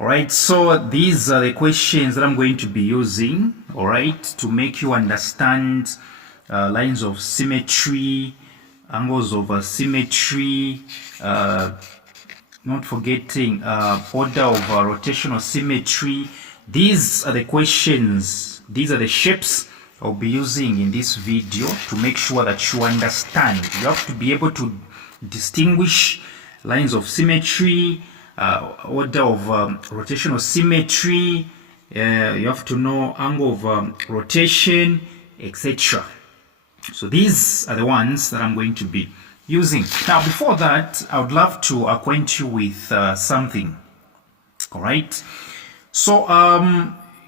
Alright, so these are the questions that I'm going to be using, alright, to make you understand lines of symmetry, angles of symmetry, not forgetting order of rotational symmetry. These are the questions, these are the shapes I'll be using in this video to make sure that you understand. You have to be able to distinguish lines of symmetry, order of rotational symmetry, you have to know angle of rotation, etc. So these are the ones that I'm going to be using. Now before that, I would love to acquaint you with something. All right. So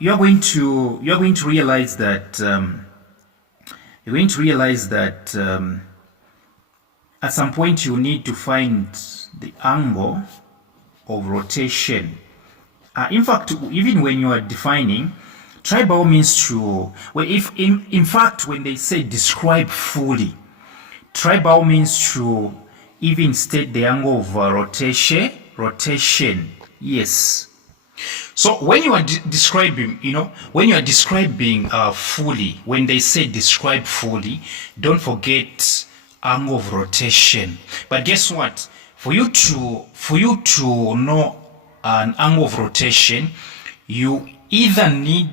you're going to realize that at some point you need to find the angle of rotation. In fact, even when you are defining, try by all means to, well, if in fact when they say describe fully, try by all means to even state the angle of rotation. Yes. So when you are describing, when you are describing fully, when they say describe fully, don't forget angle of rotation. But guess what? For you to know an angle of rotation, you either need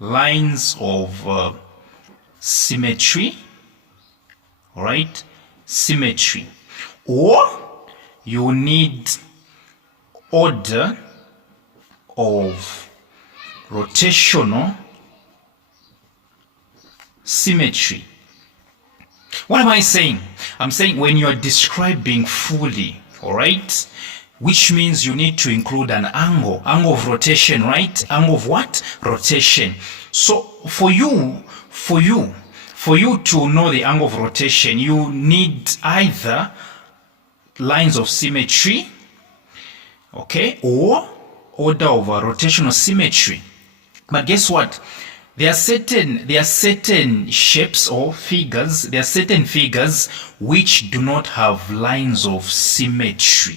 lines of symmetry, all right, symmetry, or you need order of rotational symmetry. What am I saying? I'm saying when you are describing fully, all right, which means you need to include an angle of rotation, right? Angle of what? Rotation. So for you to know the angle of rotation, you need either lines of symmetry, okay, or order of rotational symmetry. But guess what? There are certain shapes or figures, there are certain figures which do not have lines of symmetry.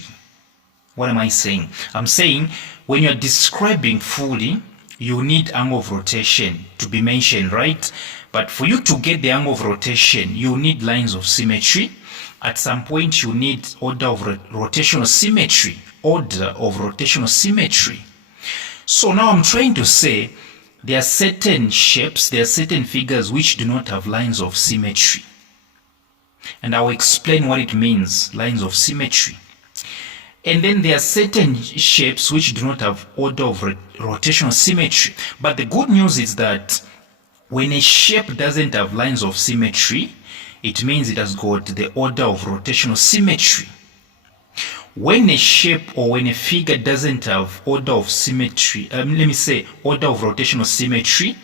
What am I saying? I'm saying when you're describing fully, you need angle of rotation to be mentioned, right? But for you to get the angle of rotation, you need lines of symmetry. At some point, you need order of rotational symmetry. Order of rotational symmetry. So now I'm trying to say there are certain shapes, there are certain figures which do not have lines of symmetry. And I'll explain what it means, lines of symmetry. And then there are certain shapes which do not have order of rotational symmetry. But the good news is that when a shape doesn't have lines of symmetry, it means it has got the order of rotational symmetry. When a shape or when a figure doesn't have order of symmetry, order of rotational symmetry,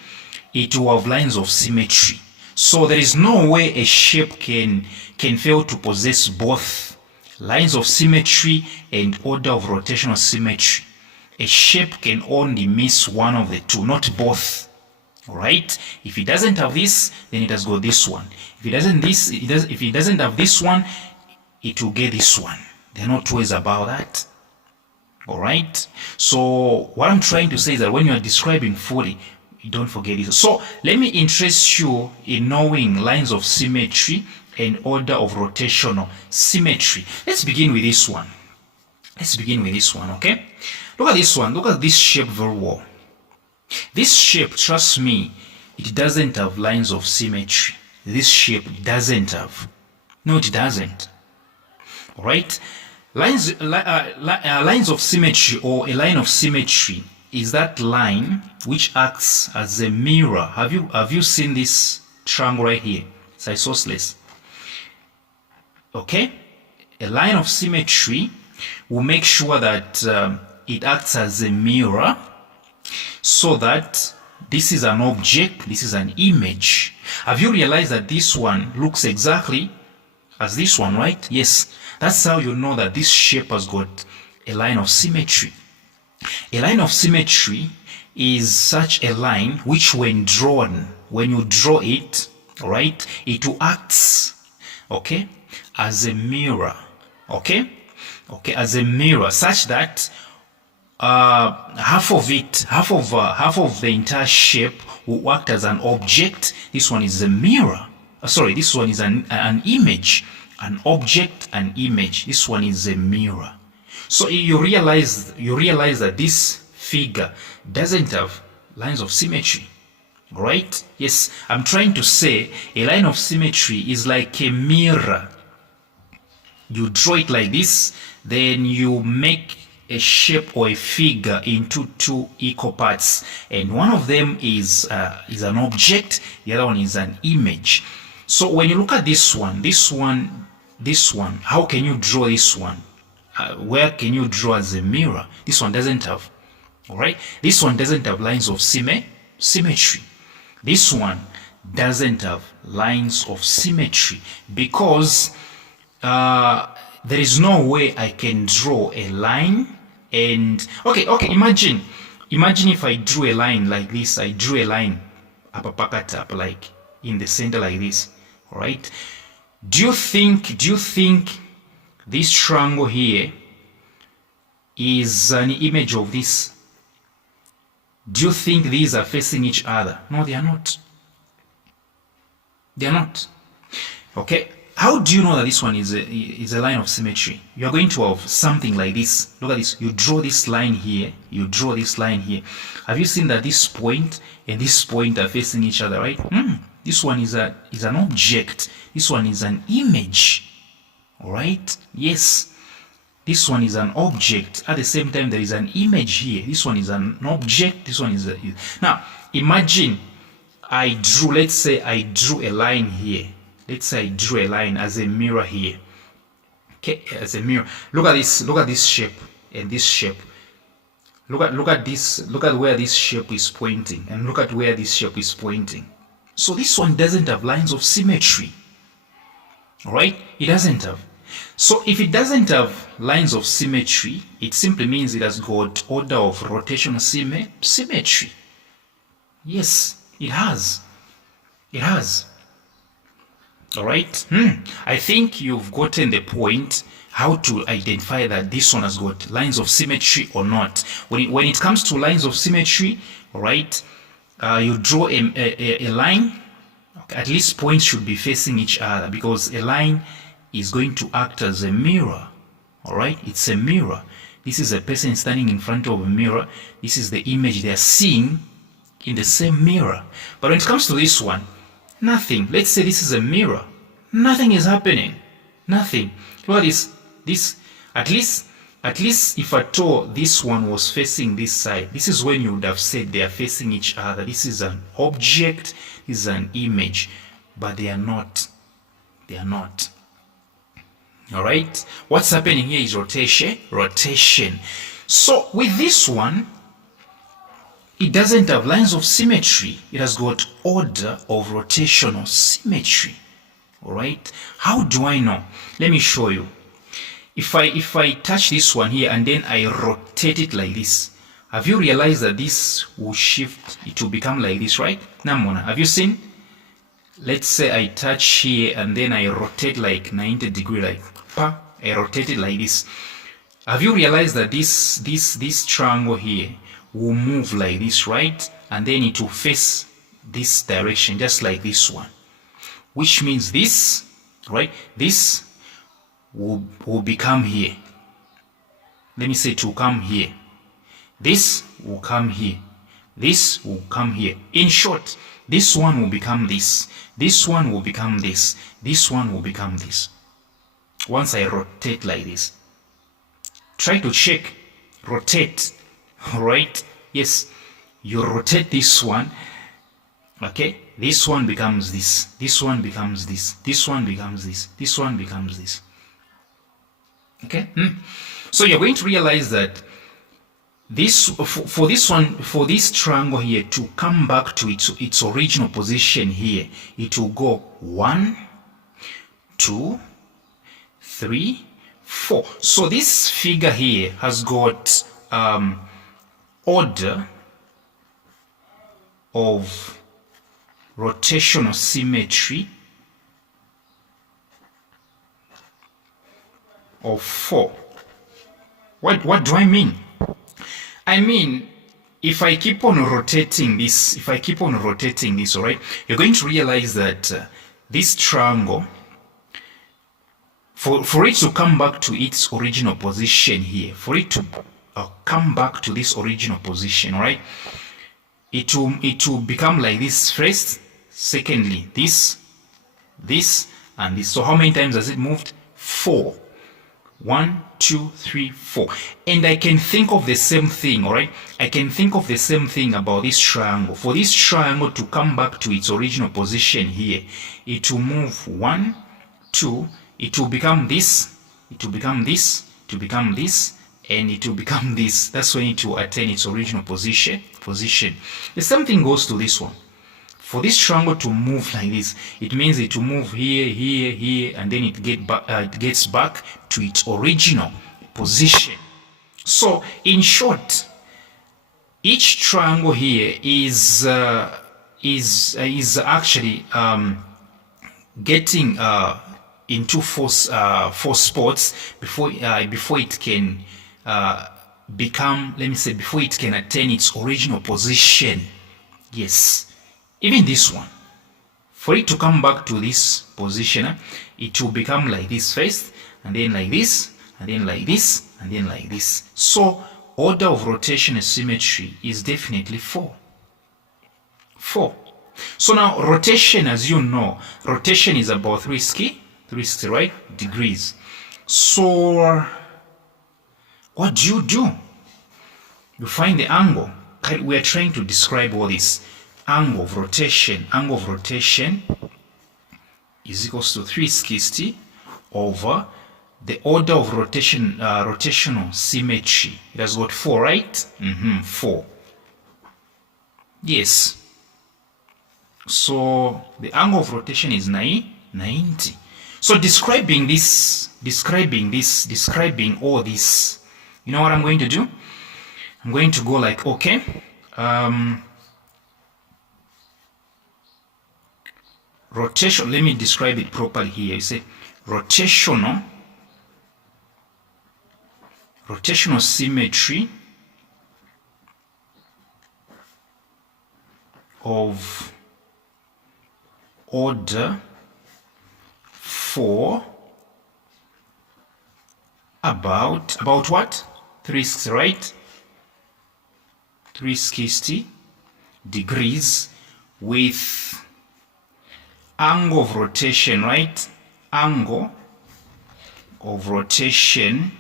it will have lines of symmetry. So there is no way a shape can fail to possess both lines of symmetry and order of rotational symmetry. A shape can only miss one of the two, not both. Alright? If it doesn't have this, then it has got this one. If it doesn't have this one, it will get this one. There are no two ways about that. Alright? So what I'm trying to say is that when you are describing fully, you don't forget it. So let me interest you in knowing lines of symmetry and order of rotational symmetry. Let's begin with this one. Okay? Look at this one. Look at this shape very well. This shape, trust me, it doesn't have lines of symmetry. This shape doesn't have. No, it doesn't. Alright? Lines of symmetry, or a line of symmetry, is that line which acts as a mirror. Have you seen this triangle right here? It's isosceles. Okay? A line of symmetry will make sure that it acts as a mirror, so that this is an object, this is an image. Have you realized that this one looks exactly as this one, right? Yes. That's how you know that this shape has got a line of symmetry. A line of symmetry is such a line which when drawn, when you draw it, right, it will act, okay, as a mirror, okay, as a mirror, such that half of the entire shape will act as an object. This one is a mirror. Sorry, this one is an image. An object, an image. This one is a mirror. So you realize that this figure doesn't have lines of symmetry, right? Yes, I'm trying to say a line of symmetry is like a mirror. You draw it like this, then you make a shape or a figure into two equal parts, and one of them is an object, the other one is an image. So when you look at this one, how can you draw this one? Where can you draw as a mirror? This one doesn't have. All right, this one doesn't have lines of symmetry. This one doesn't have lines of symmetry because there is no way I can draw a line. And okay, imagine if I drew a line like this. I drew a line up like in the center like this. All right, do you think this triangle here is an image of this? Do you think these are facing each other? No, they are not. They are not. Okay, how do you know that this one is a line of symmetry? You are going to have something like this. Look at this. You draw this line here. You draw this line here. Have you seen that this point and this point are facing each other, right? This one is an object. This one is an image. All right? Yes. This one is an object. At the same time, there is an image here. This one is an object. This one is a... Now, imagine let's say I drew a line here. Let's say I drew a line as a mirror here. Okay, as a mirror. Look at this shape and this shape. Look at this. Look at where this shape is pointing, and look at where this shape is pointing. So this one doesn't have lines of symmetry. All right? It doesn't have. So if it doesn't have lines of symmetry, it simply means it has got order of rotational symmetry. Yes, it has. It has. All right? I think you've gotten the point how to identify that this one has got lines of symmetry or not. When it comes to lines of symmetry, all right, you draw a line. Okay, at least points should be facing each other because a line is going to act as a mirror. All right, it's a mirror. This is a person standing in front of a mirror. This is the image they are seeing in the same mirror. But when it comes to this one, nothing. Let's say this is a mirror. Nothing is happening. Nothing. Look at this. This at least if at all this one was facing this side, this is when you would have said they are facing each other. This is an object. This is an image, but they are not. They are not. All right. What's happening here is rotation. So with this one, it doesn't have lines of symmetry. It has got order of rotational symmetry. All right. How do I know? Let me show you. If I touch this one here and then I rotate it like this, have you realized that this will shift? It will become like this, right? Namona, have you seen? Let's say I touch here and then I rotate like 90 degrees, like I rotate it like this. Have you realized that this triangle here will move like this, right? And then it will face this direction, just like this one. Which means this, right? This will become here. Let me say it will come here. This will come here. This will come here. In short, this one will become this. This one will become this. This one will become this. Once I rotate like this. Try to check. Rotate. Alright? Yes. You rotate this one. Okay? This one becomes this. This one becomes this. This one becomes this. This one becomes this. Okay? So you're going to realize that this for this triangle here to come back to its original position here, it will go 1, 2, 3, 4. So this figure here has got order of rotational symmetry of 4. What do I mean? I mean, if I keep on rotating this, all right, you're going to realize that this triangle, for it to come back to its original position here, for it to come back to this original position, all right, it will become like this first, secondly, this, and this. So how many times has it moved? 4. 1, 2, 3, 4. And I can think of the same thing, all right? I can think of the same thing about this triangle. For this triangle to come back to its original position here, it will move 1, 2, it will become this, it will become this, it will become this, and it will become this. That's when it will attain its original position. The same thing goes to this one. For this triangle to move like this, it means it will move here, here, here, and then it gets back to its original position. So, in short, each triangle here is actually getting into four spots before it can become, let me say, before it can attain its original position. Yes. Even this one, for it to come back to this position, it will become like this first, and then like this, and then like this, and then like this. So, order of rotational symmetry is definitely 4. 4. So now, rotation, as you know, rotation is about 360, right? Degrees. So, what do? You find the angle. We are trying to describe all this. Angle of rotation is equals to 360 over the order of rotational symmetry. It has got 4, right? 4. Yes. So the angle of rotation is 90. So describing all this, you know what I'm going to do? I'm going to go like, okay, rotation, let me describe it properly here. You say rotational symmetry of order 4 about what? 360, right? 360 degrees with angle of rotation, right? Angle of rotation.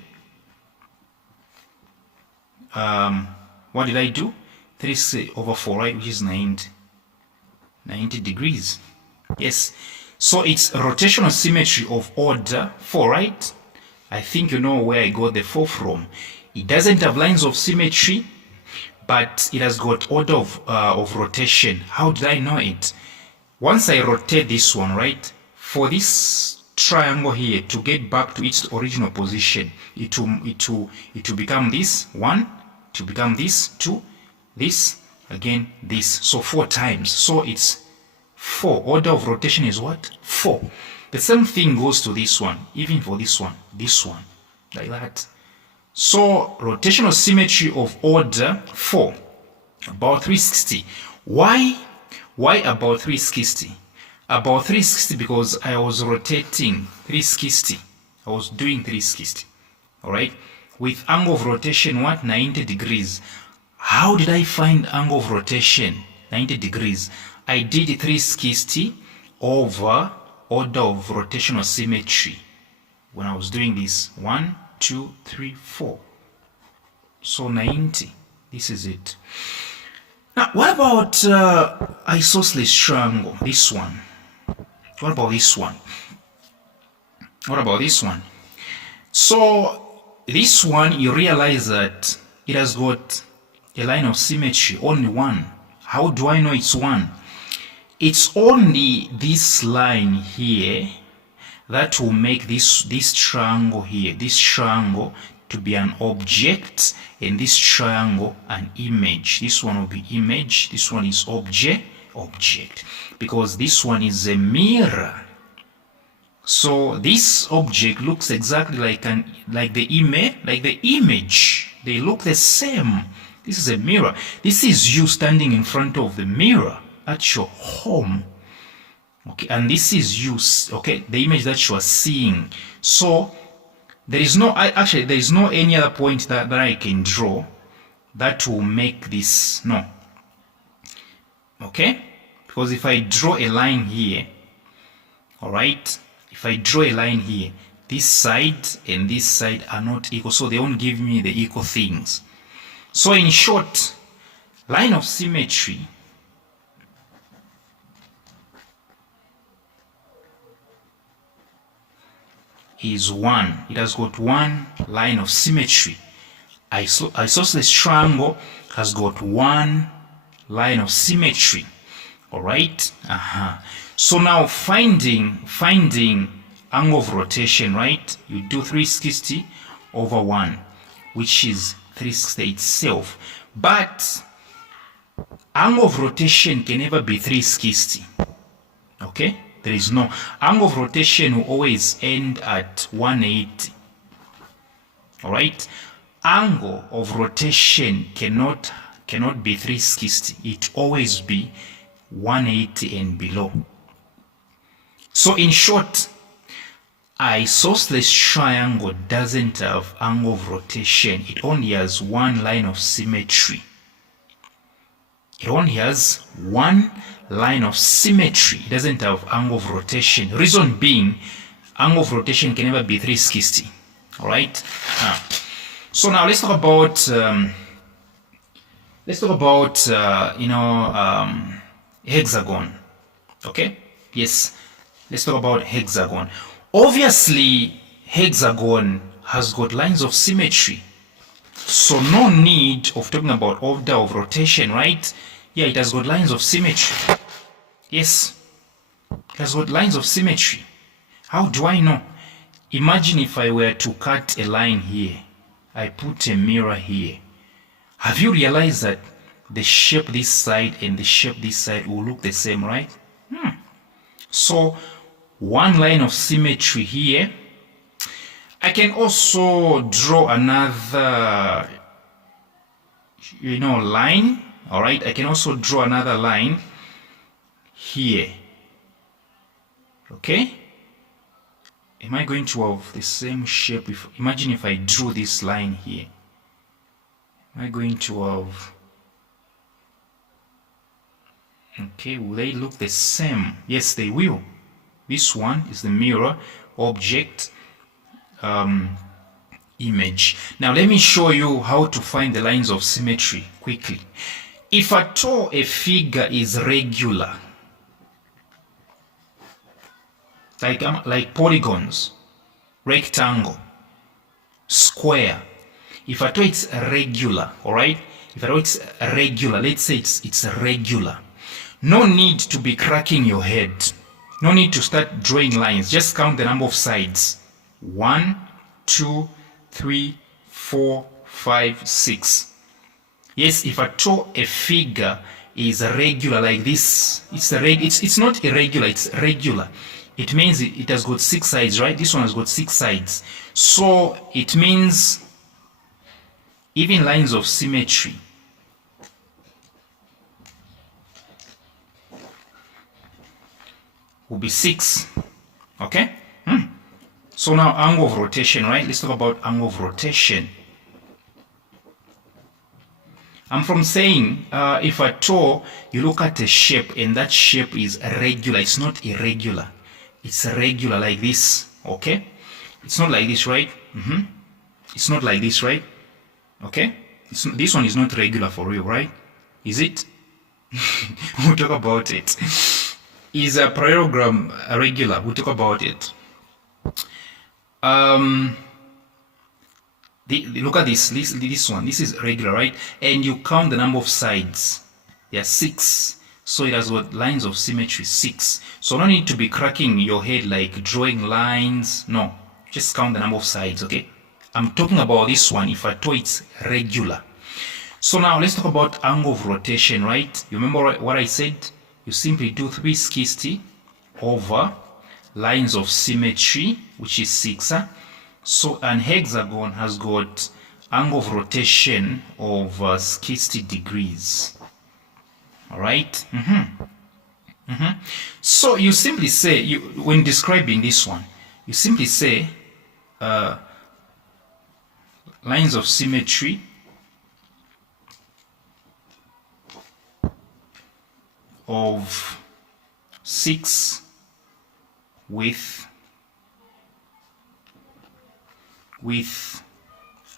What did I do? 360 over 4, right? Which is 90 degrees. Yes. So it's rotational symmetry of order 4, right? I think you know where I got the 4 from. It doesn't have lines of symmetry, but it has got order of rotation. How did I know it? Once I rotate this one, right, for this triangle here to get back to its original position, it will become this 1, to become this 2, this, again this. So 4 times. So it's 4. Order of rotation is what? 4. The same thing goes to this one, even for this one, like that. So rotational symmetry of order 4, about 360. Why about 360? About 360 because I was rotating 360. I was doing 360. Alright? With angle of rotation, what? 90 degrees. How did I find angle of rotation? 90 degrees. I did 360 over order of rotational symmetry. When I was doing this, 1, 2, 3, 4. So 90. This is it. Now, what about isosceles triangle? This one. What about this one? So, this one, you realize that it has got a line of symmetry, only one. How do I know it's one? It's only this line here that will make this triangle here, this triangle to be an object, and this triangle an image. This one will be image, this one is object, because this one is a mirror. So this object looks exactly like the image. They look the same. This is a mirror. This is you standing in front of the mirror at your home. Okay, and this is you, okay, the image that you are seeing. So there is no, actually there is no any other point that I can draw that will make this, no. Okay, because if I draw a line here, all right, if I draw a line here, this side and this side are not equal, so they won't give me the equal things. So in short, line of symmetry is one. It has got one line of symmetry. Isosceles triangle has got one line of symmetry. All right. So now finding angle of rotation, right? You do 360 over 1, which is 360 itself. But angle of rotation can never be 360. Okay? There is no angle of rotation will always end at 180. All right? Angle of rotation cannot be 360. It always be 180 and below. So in short, isosceles triangle doesn't have angle of rotation. It only has one line of symmetry. It only has one line of symmetry. It doesn't have angle of rotation. Reason being, angle of rotation can never be 360. All right. So now let's talk about hexagon. Okay. Yes. Let's talk about hexagon. Obviously, hexagon has got lines of symmetry. So no need of talking about order of rotation, right? Yeah, it has got lines of symmetry. Yes, it has got lines of symmetry. How do I know? Imagine if I were to cut a line here. I put a mirror here. Have you realized that the shape this side and the shape this side will look the same, right? So one line of symmetry here. I can also draw another, line. All right, I can also draw another line here. Okay, am I going to have the same shape? Imagine if I drew this line here. Am I going to have, okay, will they look the same? Yes, they will. This one is the mirror object image. Now let me show you how to find the lines of symmetry quickly. If at all a figure is regular, like polygons, rectangle, square, if at all it's regular, all right? If at all it's regular, let's say it's regular, no need to be cracking your head. No need to start drawing lines. Just count the number of sides. 1, 2, 3, 4, 5, 6. Yes, if at all a figure is regular like this, it's not irregular, it's regular. It means it has got 6 sides, right? This one has got 6 sides. So it means even lines of symmetry will be 6. Okay? So now angle of rotation, right? Let's talk about angle of rotation. I'm from saying if at all you look at a shape and that shape is regular, it's not irregular. It's regular like this. Okay? It's not like this, right? It's not like this, right? Okay? This one is not regular for real, right? Is it? We'll talk about it. Is a parallelogram regular? We'll talk about it. Look at this one. This is regular, right? And you count the number of sides. There are 6. So it has got lines of symmetry 6. So no need to be cracking your head like drawing lines. No, just count the number of sides. Okay? I'm talking about this one. If at all it's regular. So now let's talk about angle of rotation, right? You remember what I said? You simply do 360 over lines of symmetry, which is 6. So an hexagon has got angle of rotation of 60 degrees. All right. So you simply say, when describing this one, you simply say lines of symmetry of 6 with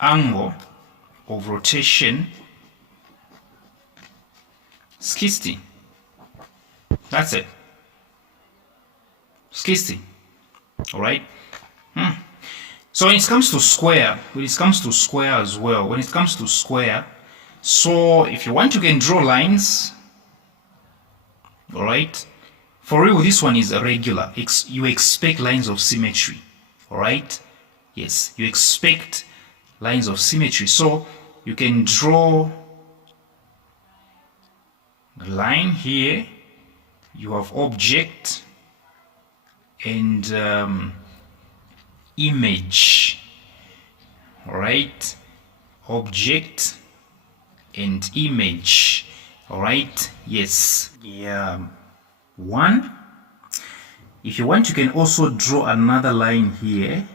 angle of rotation 60. That's it. 60. All right. So when it comes to square, as well, when it comes to square, so if you want, you can draw lines. All right. For real, this one is irregular. You expect lines of symmetry. All right. Yes, you expect lines of symmetry. So you can draw a line here. You have object and image. All right. Object and image. All right. Yes. Yeah. 1. If you want, you can also draw another line here.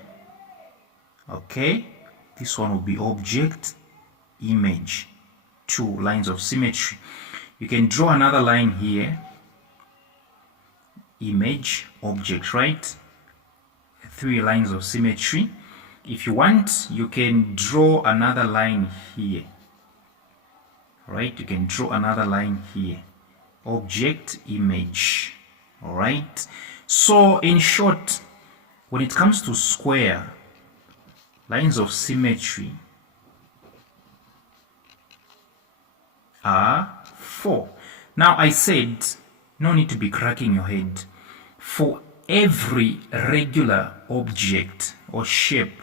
Okay. This one will be object, image. 2 lines of symmetry. You can draw another line here. Image, object, right? 3 lines of symmetry. If you want, you can draw another line here. Right? You can draw another line here. Object, image. All right. So in short, when it comes to square, lines of symmetry are 4. Now I said, no need to be cracking your head. For every regular object or shape,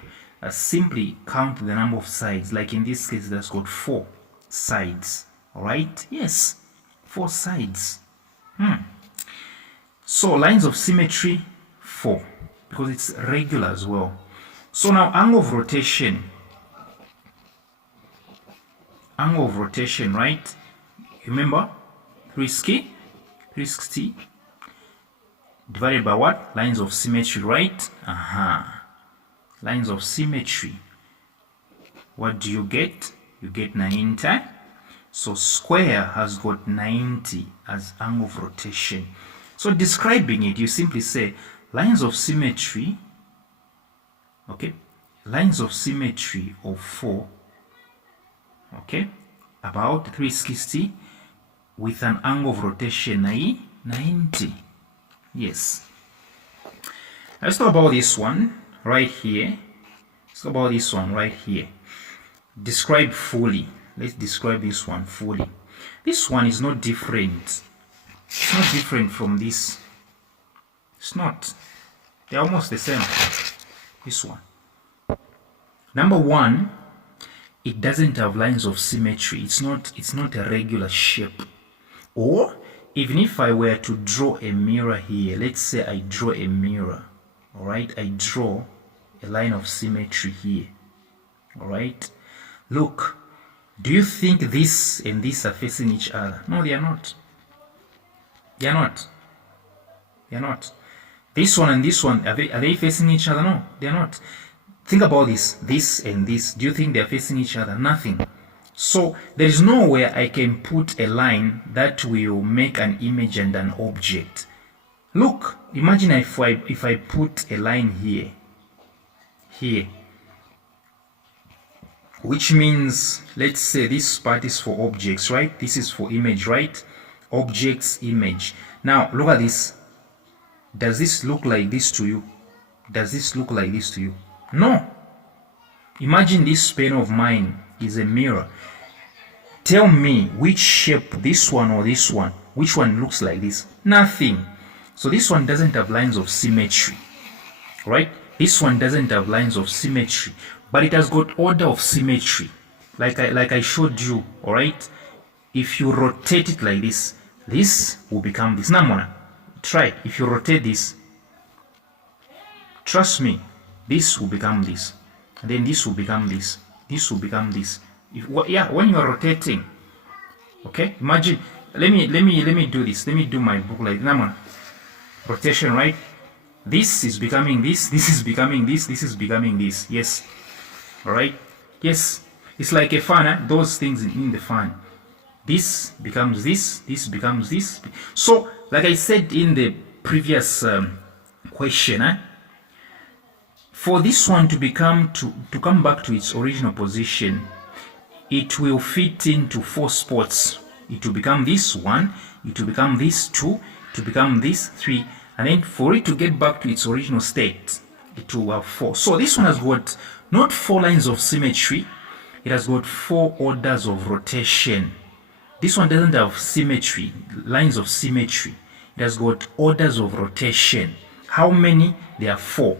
simply count the number of sides. Like in this case, that's got 4 sides. All right? Yes, 4 sides. So lines of symmetry 4, because it's regular as well. So now angle of rotation, right? Remember, 360 divided by what? Lines of symmetry, right? Lines of symmetry. What do you get? You get 90. So square has got 90 as angle of rotation. So describing it, you simply say lines of symmetry, okay, lines of symmetry of 4, okay, about 360 with an angle of rotation 90. Yes. Let's talk about this one right here. Let's talk about this one right here. Describe fully. Let's describe this one fully. This one is not different. It's not different from this. It's not. They're almost the same. This one. Number 1, it doesn't have lines of symmetry. It's not a regular shape. Or even if I were to draw a mirror here, let's say I draw a mirror. All right, I draw a line of symmetry here. All right. Look, do you think this and this are facing each other? No, they are not. They are not. They are not. This one and this one, are they facing each other? No, they are not. Think about this and this. Do you think they are facing each other? Nothing. So there is nowhere I can put a line that will make an image and an object. Look, imagine if I put a line here, which means, let's say this part is for objects, right? This is for image, right? Objects, image. Now look at this. Does this look like this to you? Does this look like this to you? No. Imagine this pen of mine is a mirror. Tell me which shape, this one or this one, which one looks like this? Nothing. So this one doesn't have lines of symmetry, right? This one doesn't have lines of symmetry, but it has got order of symmetry, like I showed you. All right. If you rotate it like this, this will become this. Now, Mona, try. If you rotate this, trust me, this will become this, and then this will become this. this will become this. Yeah, when you are rotating, okay, imagine, let me do this. Let me do my book like that. Rotation, right? This is becoming this is becoming this is becoming this. Yes. All right. Yes, it's like a fan, eh? Those things in the fan. This becomes this becomes this. So like I said in the previous question, for this one to come back to its original position, it will fit into 4 spots. It will become this 1, it will become this 2, it will become this 3, and then for it to get back to its original state, it will have 4. So this one has got not 4 lines of symmetry, it has got 4 orders of rotation. This one doesn't have symmetry, lines of symmetry. It has got orders of rotation. How many? There are 4.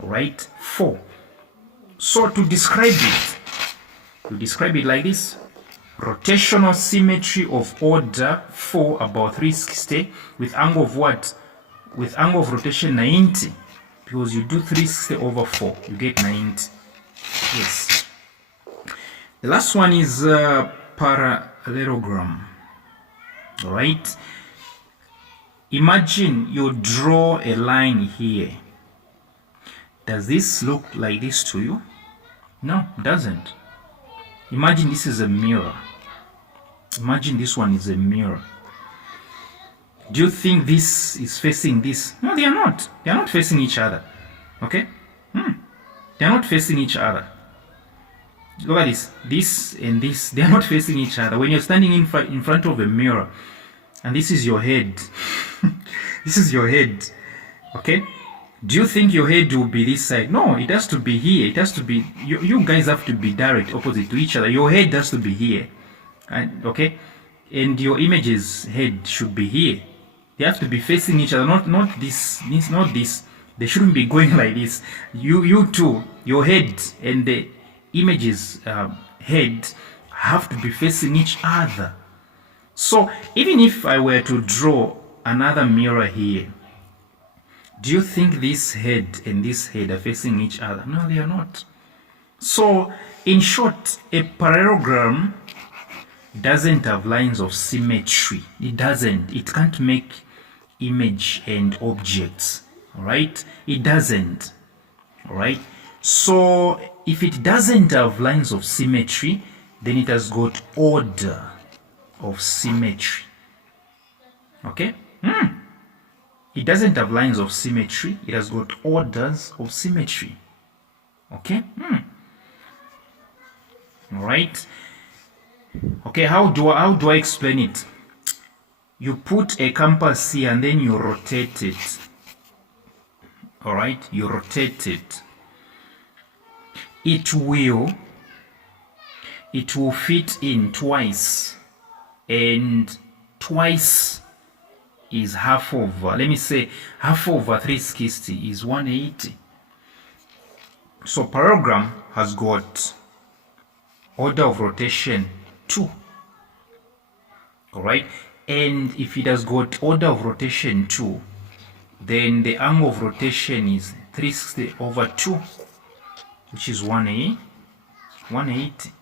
Right? 4. So to describe it like this: rotational symmetry of order 4 about 360 with angle of what? With angle of rotation 90. Because you do 360 over 4, you get 90. Yes. The last one is parallelogram. Alright? Imagine you draw a line here. Does this look like this to you? No, it doesn't. Imagine this is a mirror. Imagine this one is a mirror. Do you think this is facing this? No, they are not. They are not facing each other. Okay? They are not facing each other. Look at this. This and this. They are not facing each other. When you're standing in front of a mirror, and this is your head. This is your head. Okay? Do you think your head will be this side? No, it has to be here. It has to be, you guys have to be direct opposite to each other. Your head has to be here. And, okay? And your image's head should be here. They have to be facing each other, not this, not this. They shouldn't be going like this. You two, your head and the image's head have to be facing each other. So even if I were to draw another mirror here, do you think this head and this head are facing each other? No, they are not. So, in short, a parallelogram doesn't have lines of symmetry. It doesn't. It can't make image and objects. Alright? It doesn't. Alright? So, if it doesn't have lines of symmetry, then it has got order of symmetry. Okay? It doesn't have lines of symmetry. It has got orders of symmetry. Okay? Alright? Okay, how do I explain it? You put a compass here and then you rotate it. Alright? You rotate it. It will fit in twice. And twice is half over, let me say, half over 360 is 180. So parallelogram has got order of rotation 2. Alright? And if it has got order of rotation 2, then the angle of rotation is 360 over 2, which is 180.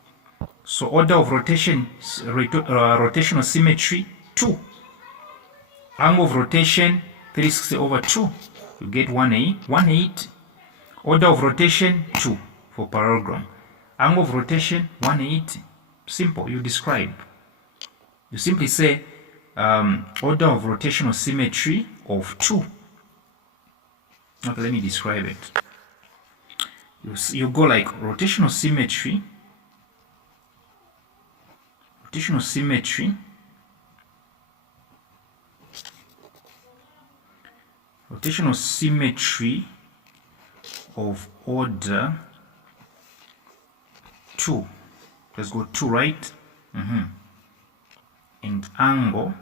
So order of rotation, rotational symmetry 2. Angle of rotation 360 over 2, you get 180. Order of rotation 2 for parallelogram. Angle of rotation 180. Simple, you describe. You simply say order of rotational symmetry of 2. Okay, let me describe it. You go like rotational symmetry. Rotational symmetry. Rotational symmetry of order 2. Let's go 2, right? And angle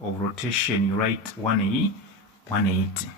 of rotation, you write 180.